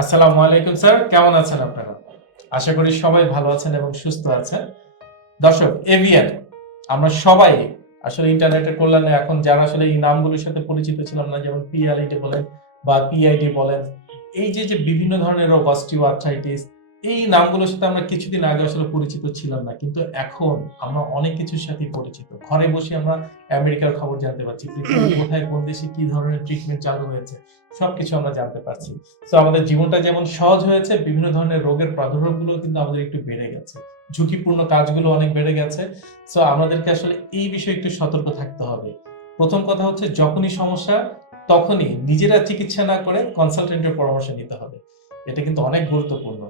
আসসালামু আলাইকুম, স্যার। কেমন আছেন আপনারা? আশা করি সবাই ভালো আছেন এবং সুস্থ আছেন। দর্শক এভিয়ান আমরা সবাই আসলে ইন্টারনেটের কল্যাণে এখন যারা আসলে এই নামগুলোর সাথে পরিচিত ছিলাম না, যেমন পিআরআইটি বলেন বা পিআইডি বলেন, এই যে যে, বিভিন্ন ধরনের রোগ অস্টিও আর্থ্রাইটিস এই নামগুলোর সাথে আমরা কিছুদিন আগে আসলে পরিচিত ছিলাম না কিন্তু এখন আমরা অনেক কিছুর সাথে পরিচিত। ঘরে বসে আমরা আমেরিকার খবর জানতে পারছি কোথায় কোন দেশে কি ধরনের ট্রিটমেন্ট চালু হয়েছে সবকিছু আমরা জানতে পারছি। তো আমাদের জীবনটা যেমন সহজ হয়েছে বিভিন্ন ধরনের রোগের প্রাদুর্ভাবগুলো কিন্তু আমাদের একটু বেড়ে গেছে। ঝুঁকিপূর্ণ কাজগুলো অনেক বেড়ে গেছে। সো আমাদেরকে আসলে এই বিষয়ে একটু সতর্ক থাকতে হবে। প্রথম কথা হচ্ছে যখনই সমস্যা তখনই নিজেরা চিকিৎসা না করে কনসালটেন্টের পরামর্শ নিতে হবে। এটা কিন্তু অনেক গুরুত্বপূর্ণ।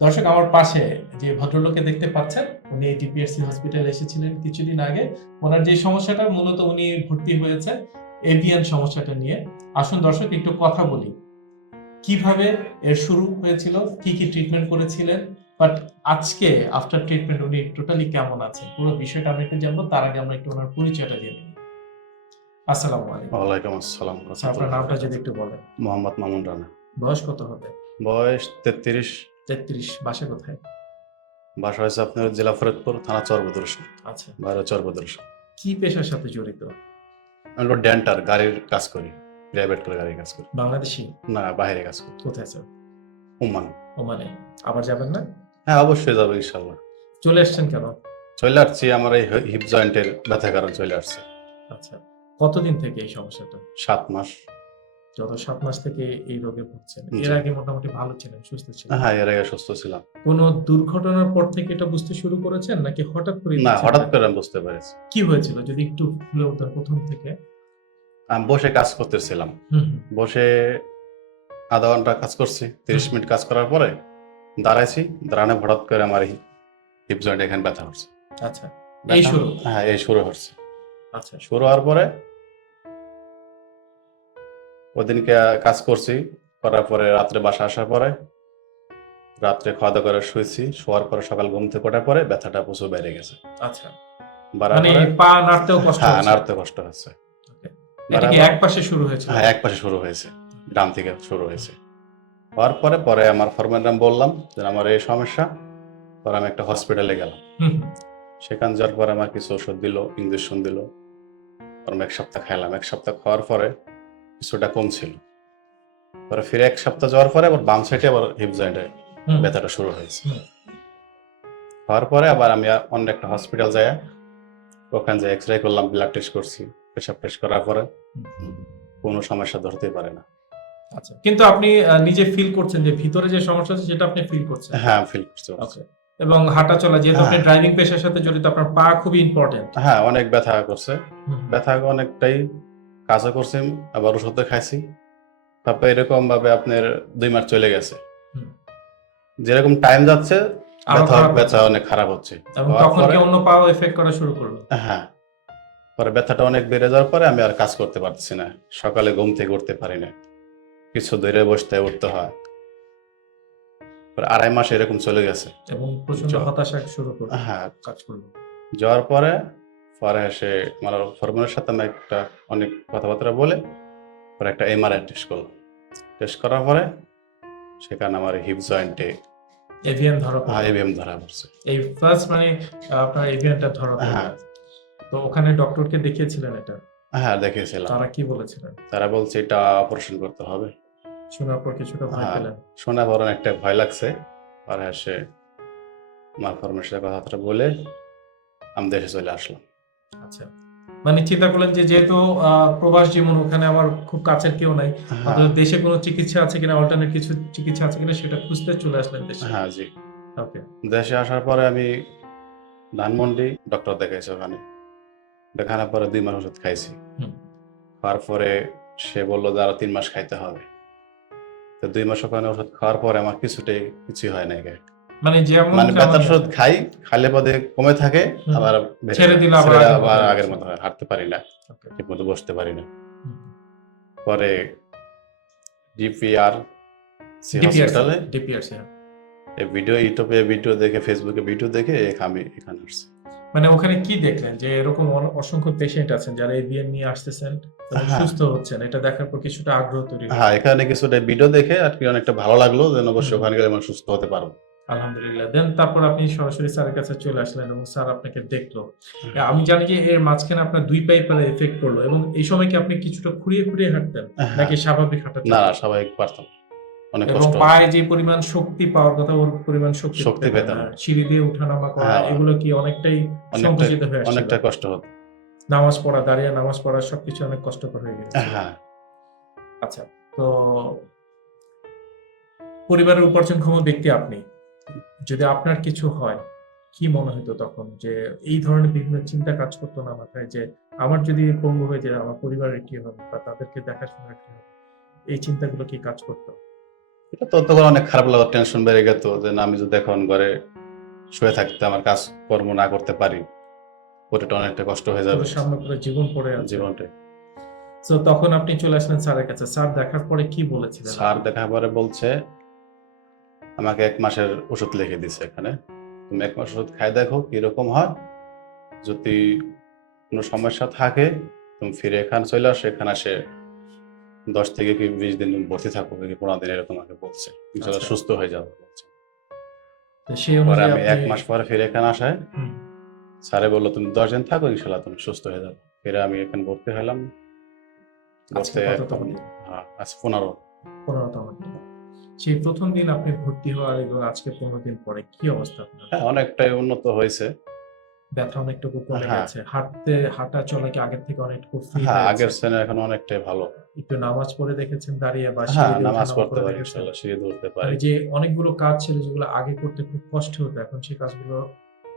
দর্শক আমার পাশে যে ভদ্রলোককে দেখতে পাচ্ছেন উনি ডিপিএসসি হসপিটালে এসেছিলেন কিছুদিন আগে। ওনার যে সমস্যাটা মূলত উনি ভর্তি হয়েছে এভিয়ান সমস্যাটা নিয়ে। আসুন দর্শক একটু কথা বলি। কীভাবে এর শুরু হয়েছিল কি কি ট্রিটমেন্ট করেছিলেন? বাট আজকে আফটার ট্রিটমেন্ট উনি টোটালি কেমন আছেন? পুরো বিষয়টা আমরা একটু জানব তার আগে আমরা একটু ওনার পরিচয়টা দিয়ে নিই আসসালামু আলাইকুম। ওয়ালাইকুম আসসালাম। আচ্ছা আপনার নামটা যদি একটু বলেন। মোহাম্মদ মামুন রানা। বয়স কত হবে? বয়স তেত্রিশ। তেত্রিশ বাসা কোথায়? বাসা হয়েছে আপনার জেলা ফরিদপুর থানা চরবদরস আচ্ছা। বাইরে চরবদরস কি পেশার সাথে জড়িত? আমি ডেন্টার গাড়ির কাজ করি। প্রাইভেট করে গাড়ির কাজ করি। বাংলাদেশি? না বাইরে কাজ করি। কোথায় স্যার? ওমান। ওমানে। আবার যাবেন না? হ্যাঁ অবশ্যই যাব ইনশাল্লাহ চলে আসছেন কেন? চলে আসছি আমার এই হিপ জয়েন্টের ব্যথা কারণ চলে আসছে। আচ্ছা। কতদিন থেকে এই সমস্যাটা? সাত মাস। যত সাত মাস থেকে এই রোগে ভুগছেন এর আগে মোটামুটি ভালো ছিলেন সুস্থ ছিলেন? হ্যাঁ এর আগে সুস্থ ছিলাম। কোনো দুর্ঘটনার পর থেকে এটা বুঝতে শুরু করেছেন নাকি হঠাৎ করে না হঠাৎ করে বুঝতে পেরেছি। কি হয়েছিল? যদি একটু খুলে বলতেন প্রথম থেকে। আমি বসে কাজ করতেছিলাম। বসে আধা ঘণ্টা কাজ করছি তিরিশ মিনিট কাজ করার পরে দাঁড়াইছি দাঁড়ানো হঠাৎ করে আমার হিপ জয়েন্ট এখানে ব্যথা হচ্ছে। আচ্ছা এই শুরু? হ্যাঁ এই শুরু হচ্ছে। আচ্ছা। শুরু হওয়ার পরে ওদিনকে কাজ করছি করার পরে রাত্রে বাসা আসার পরে রাত্রে খাওয়া দাওয়া করে শুয়েছি শোয়ার পরে সকাল ঘুম থেকে ওঠার পরে ব্যথাটা প্রচুর বেড়ে গেছে। আচ্ছা। মানে পা নাড়তেও কষ্ট হ্যাঁ নাড়তে কষ্ট হচ্ছে। এটা কি এক পাশে শুরু হয়েছিল হ্যাঁ এক পাশে শুরু হয়েছে। ডান থেকে শুরু হয়েছে। হওয়ার পরে পরে আমার ফরম্যান বললাম যে আমার এই সমস্যা। পরে আমি একটা হসপিটালে গেলাম। সেখান যাওয়ার পরে আমার কিছু ওষুধ দিল ইঞ্জেকশন দিল। আমি এক সপ্তাহ খাইলাম। এক সপ্তাহ খাওয়ার পরে কিছুটা কম ছিল পরে ফিরে এক সপ্তাহ যাওয়ার পরে আবার বাম সাইডে আবার হিপ জয়েন্টে ব্যথাটা শুরু হয়েছে। হওয়ার পরে আবার আমি অন্য একটা হসপিটাল যাই ওখানে যে এক্স রে করলাম ব্লাড টেস্ট করছি পেশাব টেস্ট করার পরে। কোনো সমস্যা ধরতেই পারে না। আচ্ছা কিন্তু আপনি নিজে ফিল করছেন যে ভিতরে যে সমস্যা আছে সেটা আপনি ফিল করছেন। হ্যাঁ ফিল। ওকে এবং হাঁটা চলা যেহেতু আপনি হ্যাঁ। ড্রাইভিং পেশার সাথে জড়িত আপনার পা খুবই ইম্পর্টেন্ট হ্যাঁ অনেক ব্যথা করছে। ব্যথা অনেকটাই কাজও করছি আবার ওষুধও খাইছি। তারপরে এরকম ভাবে আপনার দুই মাস চলে গেছে। যেরকম টাইম যাচ্ছে ব্যথা ব্যথা অনেক খারাপ হচ্ছে। তখন কি অন্য পাও এফেক্ট করা শুরু করল? হ্যাঁ। পরে ব্যথাটা অনেক বেড়ে যাওয়ার পরে আমি আর কাজ করতে পারছি না। সকালে ঘুম থেকে উঠতে পারি না। কিছু ধরে বসতে উঠতে হয়। আড়াই মাস এরকম চলে গেছে। এবং প্রচণ্ড হতাশা শুরু করল। হ্যাঁ। কাজ করল। যাওয়ার পরে পরে এসে আমার ফর্মুলার সাথে আমি একটা অনেক কথাবার্তা বলে পরে একটা এমআরআই টেস্ট করলাম। টেস্ট করার পরে সেখানে আমার হিপ জয়েন্টে এভিয়ান ধরা পড়ল। আইবিএম ধরা পড়ছে। এই ফার্স্ট মানে আপনার এভিয়ানটা ধরা হ্যাঁ। তো ওখানে ডক্টরকে দেখিয়েছিলেন এটা? হ্যাঁ দেখিয়েছিলাম। তারা কি বলেছিলেন? তারা বলছে এটা অপারেশন করতে হবে। শোনার পর কিছুটা ভয় হ্যাঁ। পেলেন। শোনা পর একটা ভয় লাগছে। পরে এসে আমার ফরমেশনের কথাটা বলে আমি দেশে চলে আসলাম। আচ্ছা। মানে চিন্তা করলেন যে যেহেতু প্রবাস জীবন ওখানে আমার খুব কাছের কেউ নাই হ্যাঁ। দেশে কোনো চিকিৎসা আছে কিনা অল্টারনেট কিছু চিকিৎসা আছে কিনা সেটা খুঁজতে চলে আসলেন দেশে। হ্যাঁ জি। ওকে। দেশে আসার পরে আমি ধানমন্ডি ডক্টর দেখাইছি ওখানে। দেখানোর পরে দুই মাস ওষুধ খাইছি। খাওয়ার পরে সে বলল যে আরও তিন মাস খাইতে হবে। তো দুই মাস ওখানে ওষুধ খাওয়ার পরে আমার কিছুটাই কিছুই হয় না। মানে যেমন মানে ব্যথার ওষুধ খাই খালে পদে কমে থাকে আবার ছেড়ে দিলে আবার আগের আবার মতো আগের মতো হাঁটতে পারি না ঠিক মতো বসতে পারি না। পরে ডিপিআর হসপিটালে। এই ভিডিও ইউটিউবে ভিডিও দেখে ফেসবুকে ভিডিও দেখে আমি এখানে আসছি। মানে ওখানে কি দেখলেন? যে এরকম অসংখ্য পেশেন্ট আছেন যারা এভিএন নিয়ে আসতেছেন হ্যাঁ। সুস্থ হচ্ছেন এটা দেখার পর কিছুটা আগ্রহ তৈরি হ্যাঁ এখানে কিছুটা ভিডিও দেখে আর কি অনেকটা ভালো লাগল যেন অবশ্যই ওখানে গেলে সুস্থ হতে পারব। আলহামদুলিল্লাহ। দেন তারপর আপনি সরাসরি স্যারের কাছে চলে আসলেন এবং স্যার আপনাকে দেখল। আমি জানি যে এর মাঝখানে আপনার দুই পাইপারে এফেক্ট করল এবং এই সময় কি আপনি কিছুটা খুঁড়িয়ে খুঁড়িয়ে হাঁটতেন? হ্যাঁ। নাকি স্বাভাবিক হাঁটা না স্বাভাবিক পারতাম অনেক কষ্ট। পায়ে যে পরিমাণ শক্তি পাওয়ার কথা ওর পরিমাণ শক্তি শক্তি পেতাম। না। সিঁড়ি দিয়ে উঠানামা করা হ্যাঁ। এগুলো কি অনেকটাই অনেকটা সংকুচিত হয়ে আসছিল? অনেকটা কষ্ট হতো। নামাজ পড়া দাঁড়িয়ে নামাজ পড়া সবকিছু অনেক কষ্টকর হয়ে গেছে। হ্যাঁ। আচ্ছা তো পরিবারের উপার্জন উপার্জনক্ষম ব্যক্তি আপনি? যদি আপনার কিছু হয় কি মনে হতো তখন? যে এই ধরনের বিভিন্ন চিন্তা কাজ করতো না মাথায় যে আমার যদি পঙ্গু হয়ে যায় আমার পরিবারের কি হবে বা তাদেরকে দেখাশোনা কি হবে? এই চিন্তাগুলো কি কাজ করতো? এটা তো তখন অনেক খারাপ লাগতো টেনশন বেড়ে গেত যে না আমি যদি এখন ঘরে শুয়ে থাকতে আমার কাজ কর্ম না করতে পারি ওটা অনেকটা কষ্ট হয়ে যাবে। সামনে করে জীবন পড়ে আছে। জীবনটা। তো তখন আপনি চলে আসলেন স্যারের কাছে। স্যার দেখার পরে কি বলেছিলেন? স্যার দেখা পরে বলছে আমাকে এক মাসের ওষুধ লিখে দিছে এখানে। তুমি এক মাস ওষুধ খাই দেখো কীরকম হয়। যদি কোনো সমস্যা থাকে তুমি ফিরে এখানে চলে আসো। এখানে আসে দশ থেকে কি বিশ দিন ভর্তি থাকো। কি পনেরো দিন এরকম আমাকে বলছে। ইনশাল্লাহ আচ্ছা। সুস্থ হয়ে যাব বলছে। পরে আমি এক মাস পরে ফিরে এখানে আসায় স্যারে বলল তুমি দশ দিন থাকো ইনশাল্লাহ তুমি সুস্থ হয়ে যাবে। ফিরে আমি এখানে ভর্তি হলাম। আজকে ভর্তি দিন? হ্যাঁ আজ পনেরো। পনেরোতম সেই প্রথম দিন আপনি ভর্তি হওয়ার এবং আজকে পনেরো দিন পরে কি অবস্থা আপনার? হ্যাঁ অনেকটাই উন্নত হয়েছে। ব্যথা অনেকটুকু কমে হ্যাঁ। গেছে। হাঁটতে হাঁটা চলা কি আগের থেকে free হ্যাঁ আগের শ্রেণি এখন অনেকটাই ভালো। একটু নামাজ পড়ে দেখেছেন দাঁড়িয়ে বা নামাজ পড়তে পারি? সিঁড়ি ধরতে পারি। মানে যে অনেকগুলো কাজ ছিল যেগুলো আগে করতে খুব কষ্ট হতো এখন সেই কাজগুলো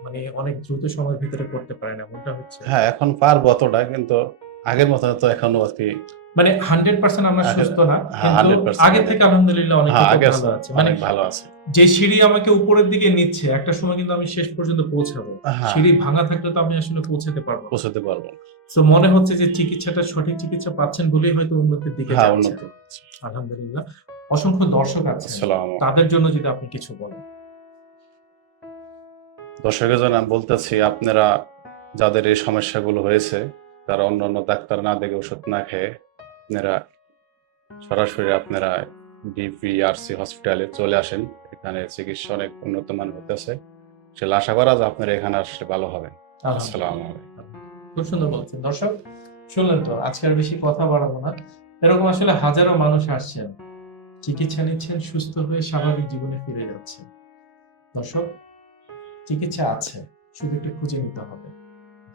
মানে অনেক দ্রুত সময়ের ভিতরে করতে পারেন এমনটা হচ্ছে। হ্যাঁ এখন পারব অতটা কিন্তু আগের মতো তো এখনও আর কি মানে হান্ড্রেড পার্সেন্ট আমরা সুস্থ না হ্যাঁ, কিন্তু 100% আগে থেকে আলহামদুলিল্লাহ অনেক হ্যাঁ ভালো আছে মানে ভালো আছে। যে সিঁড়ি আমাকে উপরের দিকে নিচ্ছে একটা সময় কিন্তু আমি শেষ পর্যন্ত পৌঁছাবো। হ্যাঁ। সিঁড়ি ভাঙা থাকলে তো আমি আসলে পৌঁছাতে পারব। পৌঁছতে পারব তো মনে হচ্ছে যে চিকিৎসাটা সঠিক চিকিৎসা পাচ্ছেন বলেই হয়তো উন্নতির দিকে যাচ্ছে। আলহামদুলিল্লাহ। অসংখ্য দর্শক আছে তাদের জন্য যদি আপনি কিছু বলেন। দর্শকের জন্য আমি বলতেছি আপনারা যাদের এই সমস্যাগুলো হয়েছে তারা অন্য অন্য ডাক্তার না দেখে ওষুধ না খেয়ে আপনারা সরাসরি আপনারা ডিপিআরসি হসপিটালে চলে আসেন। এখানে চিকিৎসা অনেক উন্নত মান হতেছে সেটা আশা করা যে আপনারা এখানে আসলে ভালো হবেন। আসসালামু আলাইকুম। খুব সুন্দর বলছেন। দর্শক শুনলেন তো আজকে আর বেশি কথা বাড়াবো না। এরকম আসলে হাজারো মানুষ আসছেন চিকিৎসা নিচ্ছেন সুস্থ হয়ে স্বাভাবিক জীবনে ফিরে যাচ্ছেন। দর্শক চিকিৎসা আছে শুধু একটু খুঁজে নিতে হবে।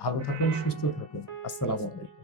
ভালো থাকুন সুস্থ থাকুন। আসসালামু আলাইকুম।